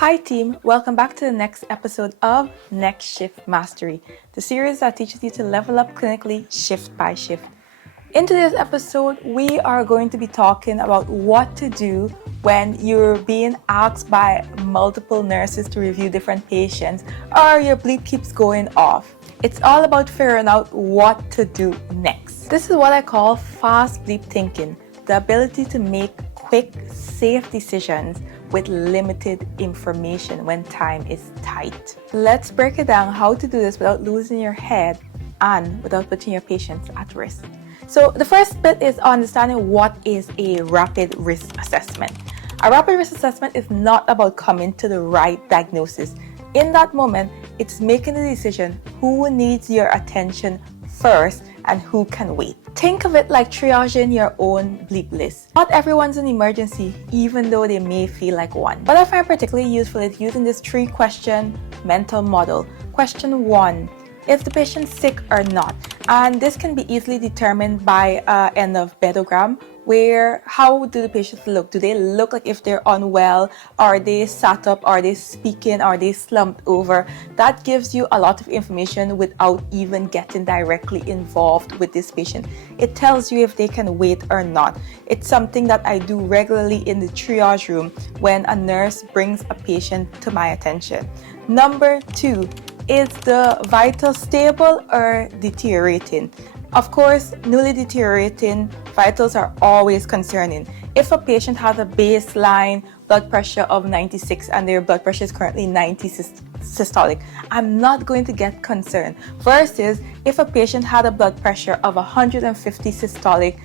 Hi team, welcome back to the next episode of Next Shift Mastery, the series that teaches you to level up clinically shift by shift. In today's episode, we are going to be talking about what to do when you're being asked by multiple nurses to review different patients or your bleep keeps going off. It's all about figuring out what to do next. This is what I call fast bleep thinking, the ability to make quick, safe decisions with limited information when time is tight. Let's break it down how to do this without losing your head and without putting your patients at risk. So the first bit is understanding what is a rapid risk assessment. A rapid risk assessment is not about coming to the right diagnosis. In that moment, it's making the decision who needs your attention first and who can wait. Think of it like triaging your own bleep list. Not everyone's an emergency, even though they may feel like one. What I find particularly useful is using this 3-question mental model. Question 1, is the patient sick or not? And this can be easily determined by end of bedogram, where how do the patients look? Do they look like if they're unwell? Are they sat up? Are they speaking? Are they slumped over? That gives you a lot of information without even getting directly involved with this patient. It tells you if they can wait or not. It's something that I do regularly in the triage room when a nurse brings a patient to my attention. Number 2, is the vital stable or deteriorating? Of course, newly deteriorating vitals are always concerning. If a patient has a baseline blood pressure of 96 and their blood pressure is currently 90 systolic, I'm not going to get concerned. Versus if a patient had a blood pressure of 150 systolic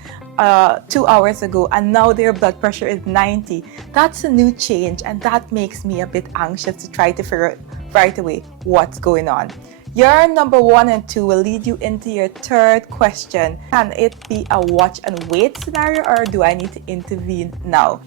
2 hours ago and now their blood pressure is 90, that's a new change, and that makes me a bit anxious to try to figure out right away what's going on. Your number 1 and 2 will lead you into your third question. Can it be a watch and wait scenario, or do I need to intervene now?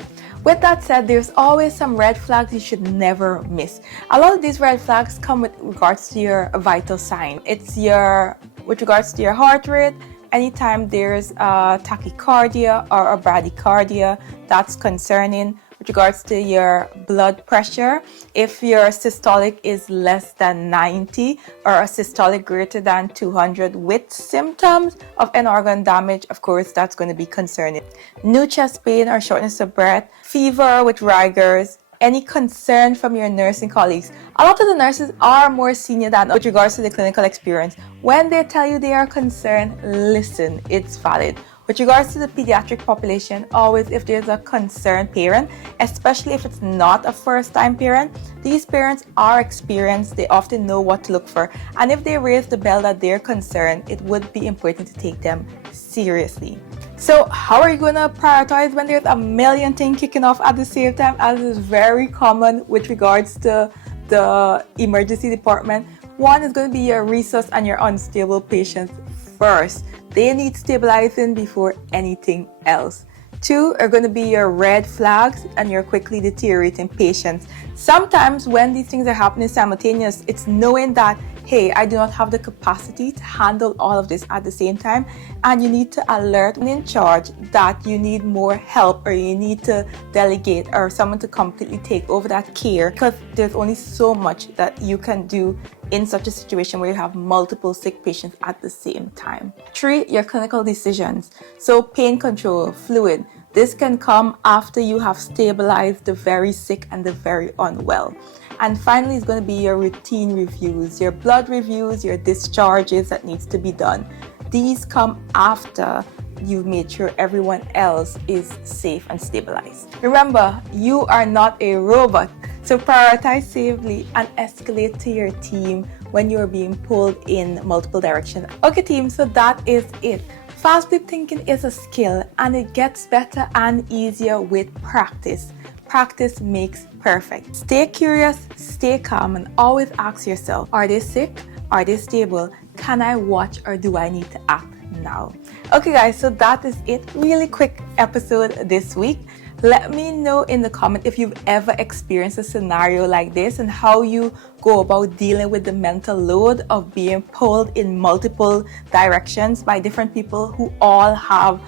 With that said, there's always some red flags you should never miss. A lot of these red flags come with regards to your vital sign. It's with regards to your heart rate. Anytime there's a tachycardia or a bradycardia, that's concerning. With regards to your blood pressure, if your systolic is less than 90 or a systolic greater than 200 with symptoms of end organ damage, of course, that's going to be concerning. New chest pain or shortness of breath, fever with rigors, any concern from your nursing colleagues. A lot of the nurses are more senior than with regards to the clinical experience. When they tell you they are concerned, listen, it's valid. With regards to the pediatric population, always if there's a concerned parent, especially if it's not a first-time parent, these parents are experienced, they often know what to look for, and if they raise the bell that they're concerned, it would be important to take them seriously. So how are you going to prioritize when there's a million things kicking off at the same time, as is very common with regards to the emergency department? One is going to be your resource and your unstable patients first. They need stabilizing before anything else. 2 are going to be your red flags and your quickly deteriorating patients. Sometimes when these things are happening simultaneous, it's knowing that, hey, I do not have the capacity to handle all of this at the same time, and you need to alert when in charge that you need more help, or you need to delegate or someone to completely take over that care, because there's only so much that you can do in such a situation where you have multiple sick patients at the same time. 3, your clinical decisions. So pain control, fluid. This can come after you have stabilized the very sick and the very unwell. And finally, it's going to be your routine reviews, your blood reviews, your discharges that needs to be done. These come after you've made sure everyone else is safe and stabilized. Remember, you are not a robot, so prioritize safely and escalate to your team when you're being pulled in multiple directions. Okay team, so that is it. Fast bleep thinking is a skill, and it gets better and easier with practice. Practice makes perfect. Stay curious, stay calm, and always ask yourself, are they sick? Are they stable? Can I watch, or do I need to act now? Okay guys, so that is it. Really quick episode this week. Let me know in the comment if you've ever experienced a scenario like this and how you go about dealing with the mental load of being pulled in multiple directions by different people who all have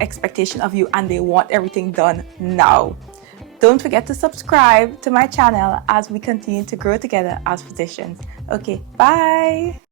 expectation of you and they want everything done now. Don't forget to subscribe to my channel as we continue to grow together as physicians. Okay, bye.